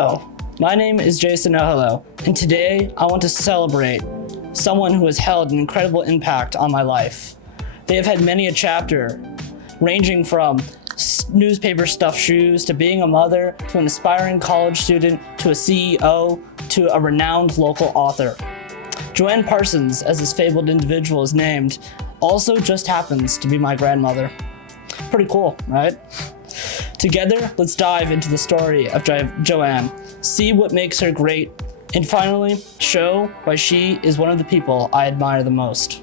Hello, my name is Jason Ohelo, and today I want to celebrate someone who has held an incredible impact on my life. They have had many a chapter, ranging from newspaper stuffed shoes to being a mother to an aspiring college student to a CEO to a renowned local author. Joanne Parsons, as this fabled individual is named, also just happens to be my grandmother. Pretty cool, right? Together, let's dive into the story of Joanne, see what makes her great, and finally, show why she is one of the people I admire the most.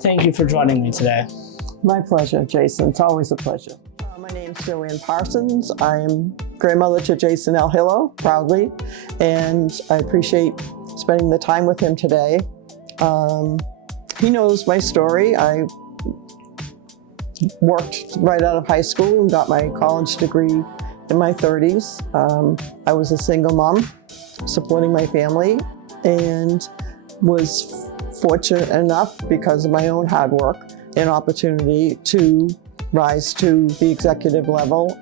Thank you for joining me today. My pleasure, Jason. It's always a pleasure. My name's Joanne Parsons. I'm grandmother to Jason L. Hillo, proudly, and I appreciate spending the time with him today. He knows my story. I worked right out of high school and got my college degree in my 30s. I was a single mom supporting my family and was fortunate enough, because of my own hard work and opportunity, to rise to the executive level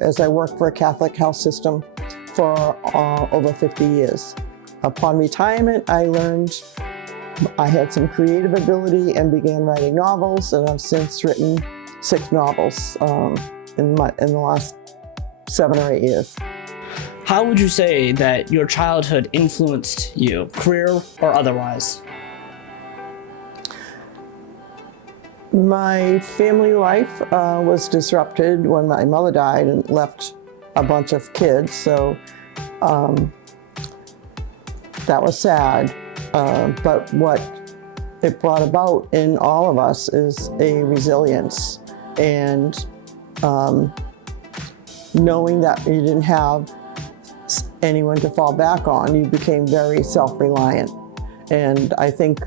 as I worked for a Catholic health system for over 50 years. Upon retirement, I learned I had some creative ability and began writing novels, and I've since written 6 novels in the last 7 or 8 years. How would you say that your childhood influenced you, career or otherwise? My family life was disrupted when my mother died and left a bunch of kids, so that was sad. But what it brought about in all of us is a resilience, and knowing that you didn't have anyone to fall back on, you became very self-reliant. And I think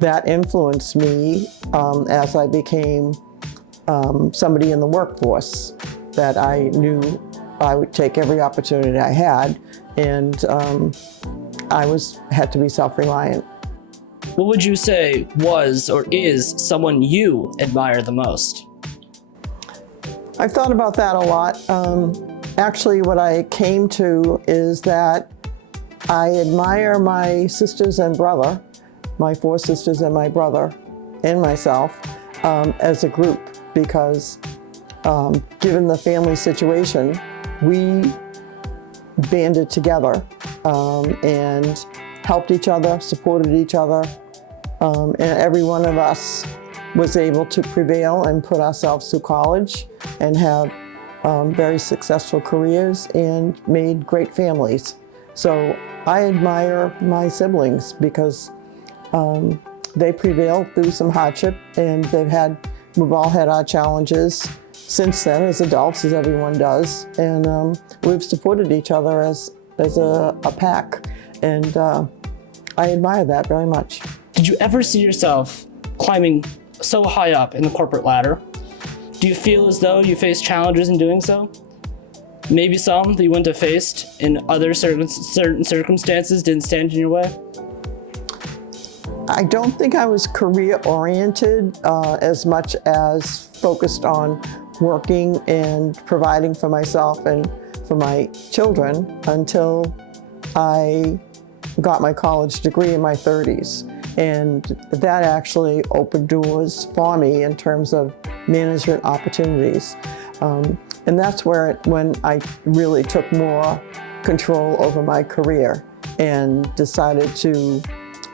that influenced me as I became somebody in the workforce, that I knew I would take every opportunity I had, and I had to be self-reliant. What would you say was or is someone you admire the most? I've thought about that a lot. Actually, what I came to is that I admire my sisters and brother, my 4 sisters and my brother, and myself as a group, because given the family situation, we banded together and helped each other, supported each other, and every one of us was able to prevail and put ourselves through college and have very successful careers and made great families. So I admire my siblings because they prevailed through some hardship, and we've all had our challenges since then as adults, as everyone does, and we've supported each other as a pack, and I admire that very much. Did you ever see yourself climbing so high up in the corporate ladder? Do you feel as though you faced challenges in doing so? Maybe some that you wouldn't have faced in other certain circumstances didn't stand in your way? I don't think I was career-oriented as much as focused on working and providing for myself and for my children until I got my college degree in my 30s. And that actually opened doors for me in terms of management opportunities. And that's when I really took more control over my career and decided to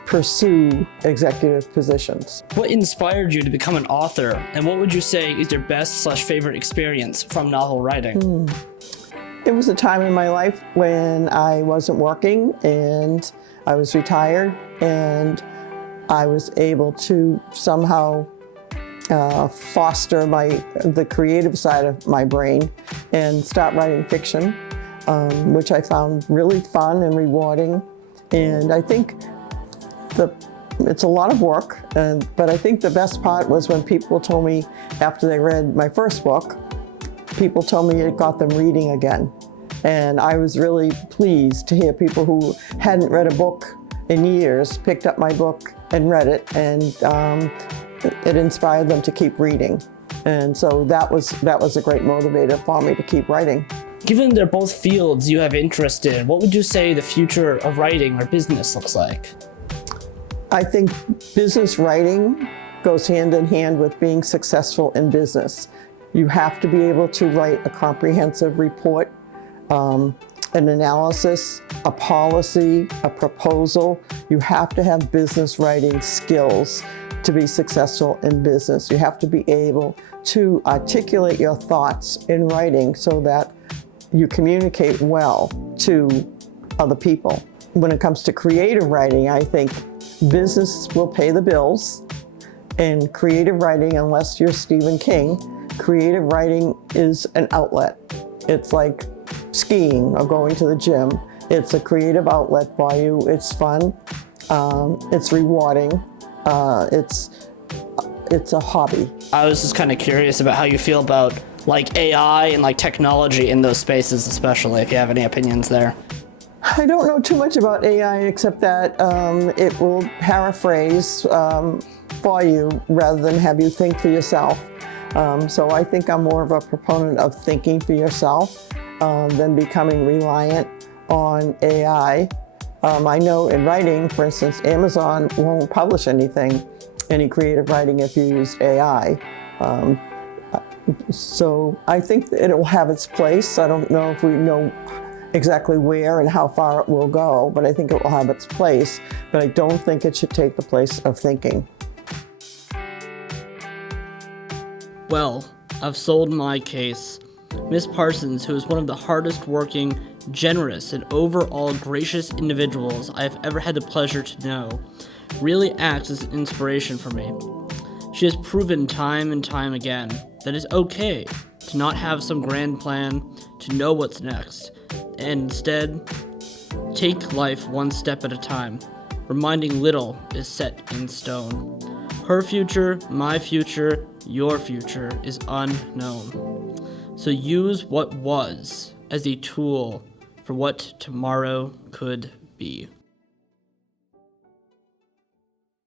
pursue executive positions. What inspired you to become an author, and what would you say is your best/favorite experience from novel writing? It was a time in my life when I wasn't working and I was retired, and I was able to somehow foster the creative side of my brain and start writing fiction, which I found really fun and rewarding. And I think it's a lot of work, but I think the best part was when people told me after they read my first book, people told me it got them reading again. And I was really pleased to hear people who hadn't read a book in years picked up my book and read it, and it inspired them to keep reading. And so that was a great motivator for me to keep writing. Given they're both fields you have interest in, what would you say the future of writing or business looks like? I think business writing goes hand in hand with being successful in business. You have to be able to write a comprehensive report, an analysis, a policy, a proposal. You have to have business writing skills to be successful in business. You have to be able to articulate your thoughts in writing so that you communicate well to other people. When it comes to creative writing, I think business will pay the bills. In creative writing, unless you're Stephen King, creative writing is an outlet. It's like skiing or going to the gym. It's a creative outlet for you. It's fun. It's rewarding. It's a hobby. I was just kind of curious about how you feel about like AI and like technology in those spaces, especially if you have any opinions there. I don't know too much about AI except that it will paraphrase for you rather than have you think for yourself. So I think I'm more of a proponent of thinking for yourself than becoming reliant on AI. I know in writing, for instance, Amazon won't publish any creative writing if you use AI. So I think that it will have its place. I don't know if we know exactly where and how far it will go, but I think it will have its place. But I don't think it should take the place of thinking. Well, I've sold my case. Miss Parsons, who is one of the hardest working, generous, and overall gracious individuals I have ever had the pleasure to know, really acts as an inspiration for me. She has proven time and time again that it's okay to not have some grand plan, to know what's next, and instead, take life one step at a time, reminding little is set in stone. Her future, my future, your future is unknown. So use what was as a tool for what tomorrow could be.